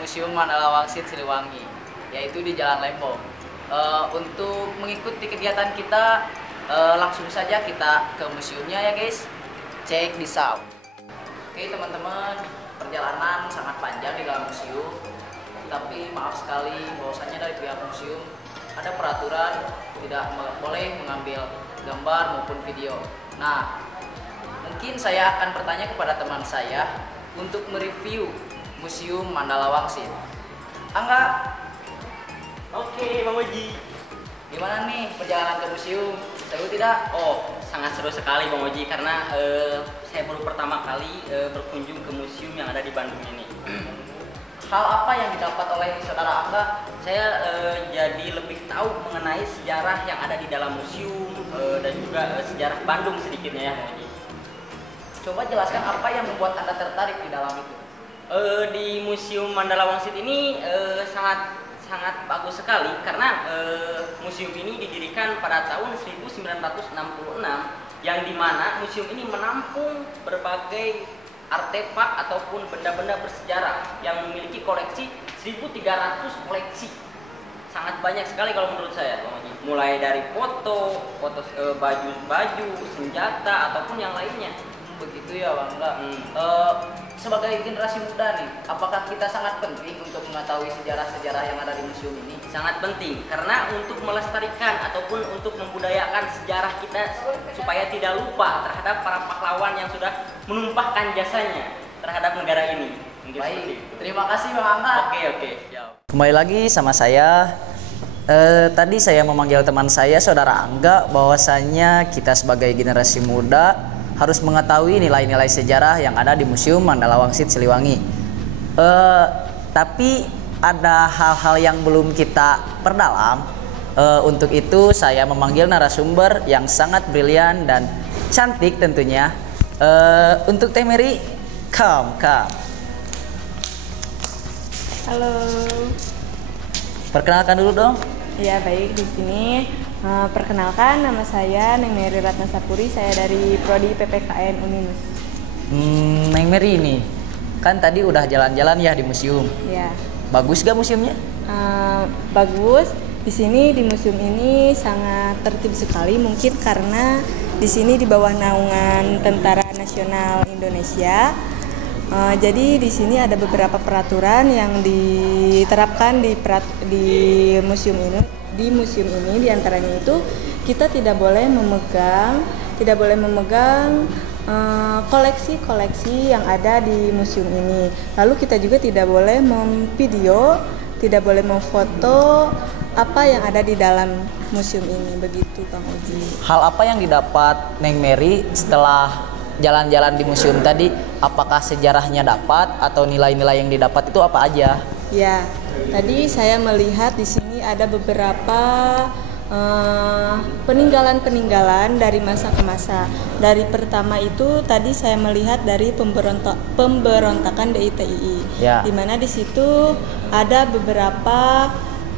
Museum Mandala Wangsit Siliwangi, yaitu di Jalan Lembong. Untuk mengikuti kegiatan kita, langsung saja kita ke museumnya ya guys. Cek this out. Oke teman-teman, perjalanan sangat panjang di dalam museum, tapi maaf sekali bahwasanya dari pihak museum ada peraturan tidak boleh mengambil gambar maupun video. Nah, mungkin saya akan bertanya kepada teman saya untuk mereview Museum Mandala Wangsit. Angga. Oke, Bang Oji. Gimana nih perjalanan ke museum? Seru tidak? Oh, sangat seru sekali Bang Oji karena saya baru pertama kali berkunjung ke museum yang ada di Bandung ini. Hal apa yang didapat oleh saudara Angga? Saya jadi lebih tahu mengenai sejarah yang ada di dalam museum dan juga sejarah Bandung sedikitnya ya Bang Oji. Coba jelaskan apa yang membuat Anda tertarik di dalam itu. Di Museum Mandala Wangsit ini sangat bagus sekali karena museum ini didirikan pada tahun 1966 yang dimana museum ini menampung berbagai artefak ataupun benda-benda bersejarah yang memiliki koleksi 1.300 koleksi. Sangat banyak sekali kalau menurut saya, mulai dari foto, baju, senjata ataupun yang lainnya. Begitu ya Bang. Sebagai generasi muda nih, apakah kita sangat penting untuk mengetahui sejarah-sejarah yang ada di museum ini? Sangat penting, karena untuk melestarikan ataupun untuk membudayakan sejarah kita supaya tidak lupa terhadap para pahlawan yang sudah menumpahkan jasanya terhadap negara ini. Mungkin baik, terima kasih Bang Angga. Oke. Kembali lagi sama saya. Tadi saya memanggil teman saya, saudara Angga, bahwasanya kita sebagai generasi muda harus mengetahui nilai-nilai sejarah yang ada di Museum Mandala Wangsit Siliwangi. Tapi ada hal-hal yang belum kita perdalam. Untuk itu saya memanggil narasumber yang sangat brilian dan cantik tentunya. Untuk Teh Mary, come. Halo. Perkenalkan dulu dong. Ya baik, di sini perkenalkan nama saya Neng Mary Ratnasapuri, saya dari Prodi PPKN Uninus. Neng Mary ini kan tadi udah jalan-jalan ya di museum. Ya. Bagus gak museumnya? Bagus. Di sini di museum ini sangat tertib sekali, mungkin karena di sini di bawah naungan Tentara Nasional Indonesia. Jadi di sini ada beberapa peraturan yang diterapkan di museum ini. Di museum ini diantaranya itu kita tidak boleh memegang koleksi-koleksi yang ada di museum ini. Lalu kita juga tidak boleh memvideo, tidak boleh memfoto apa yang ada di dalam museum ini. Begitu Kang Oji. Hal apa yang didapat Neng Mary setelah jalan-jalan di museum tadi? Apakah sejarahnya dapat atau nilai-nilai yang didapat itu apa aja? Ya, tadi saya melihat di sini ada beberapa peninggalan-peninggalan dari masa ke masa. Dari pertama itu tadi saya melihat dari pemberontakan DITII, ya. Di mana di situ ada beberapa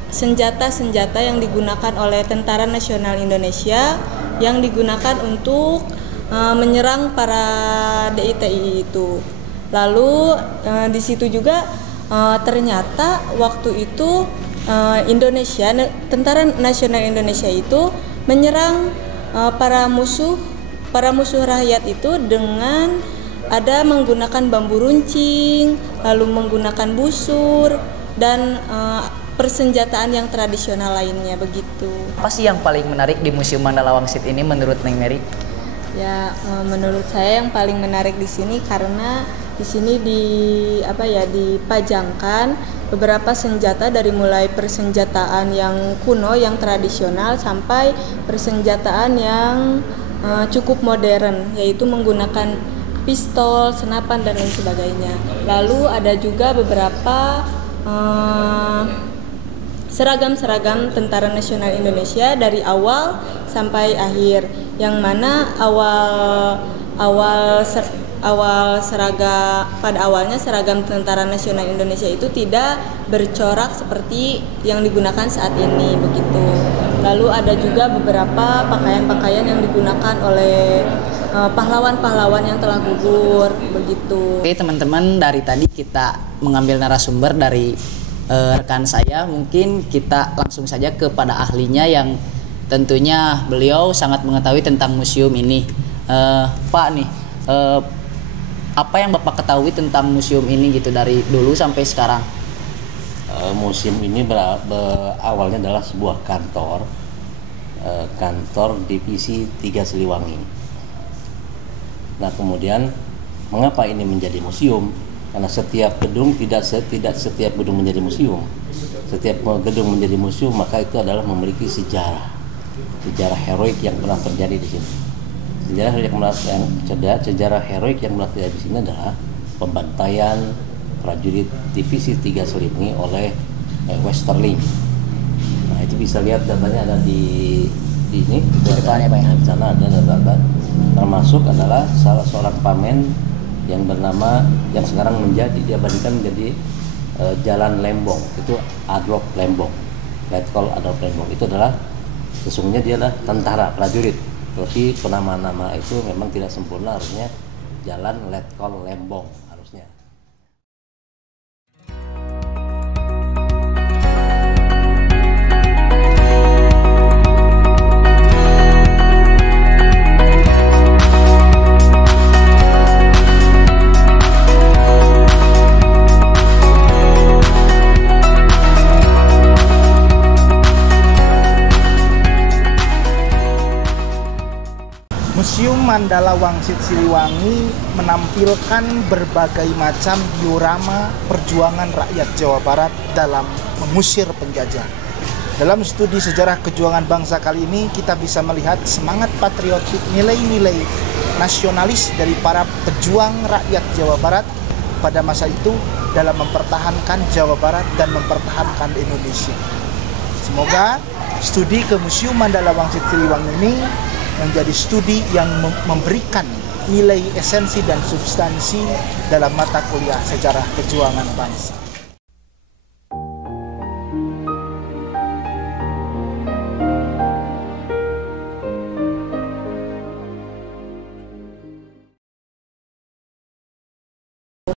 senjata-senjata yang digunakan oleh Tentara Nasional Indonesia yang digunakan untuk menyerang para DITII itu. Lalu di situ juga ternyata waktu itu Tentara Nasional Indonesia itu menyerang para musuh rakyat itu dengan menggunakan bambu runcing, lalu menggunakan busur dan persenjataan yang tradisional lainnya begitu. Apa sih yang paling menarik di Museum Mandala Wangsit ini menurut Neng Mary? Ya, menurut saya yang paling menarik di sini karena di sini dipajangkan beberapa senjata dari mulai persenjataan yang kuno, yang tradisional sampai persenjataan yang cukup modern, yaitu menggunakan pistol, senapan dan lain sebagainya. Lalu ada juga beberapa seragam-seragam Tentara Nasional Indonesia dari awal sampai akhir, yang mana pada awalnya seragam Tentara Nasional Indonesia itu tidak bercorak seperti yang digunakan saat ini begitu. Lalu ada juga beberapa pakaian-pakaian yang digunakan oleh pahlawan-pahlawan yang telah gugur begitu. Oke teman-teman, dari tadi kita mengambil narasumber dari rekan saya, mungkin kita langsung saja kepada ahlinya yang tentunya beliau sangat mengetahui tentang museum ini. Pak nih, apa yang Bapak ketahui tentang museum ini gitu dari dulu sampai sekarang? Museum ini awalnya adalah sebuah kantor divisi 3 Siliwangi. Nah kemudian mengapa ini menjadi museum? Karena setiap gedung tidak setiap gedung menjadi museum. Setiap gedung menjadi museum maka itu adalah memiliki sejarah heroik yang pernah terjadi di sini. Sejarah heroik yang pernah terjadi di sini adalah pembantaian prajurit divisi 3 Siliwangi oleh Westerling. Nah itu bisa lihat datanya ada di ini. Depannya Pak ya? Di sana ada data. Termasuk adalah salah seorang pamen yang bernama yang sekarang diabadikan menjadi Jalan Lembong, itu Adolf Lembong, Letkol Adolf Lembong. Itu adalah sesungguhnya dia adalah tentara prajurit, tapi nama itu memang tidak sempurna, harusnya Jalan Letkol Lembong harusnya. Museum Mandala Wangsit Siliwangi menampilkan berbagai macam diorama perjuangan rakyat Jawa Barat dalam mengusir penjajah. Dalam studi sejarah kejuangan bangsa kali ini, kita bisa melihat semangat patriotik, nilai-nilai nasionalis dari para pejuang rakyat Jawa Barat pada masa itu dalam mempertahankan Jawa Barat dan mempertahankan Indonesia. Semoga studi ke Museum Mandala Wangsit Siliwangi ini menjadi studi yang memberikan nilai esensi dan substansi dalam mata kuliah sejarah kejuangan bangsa.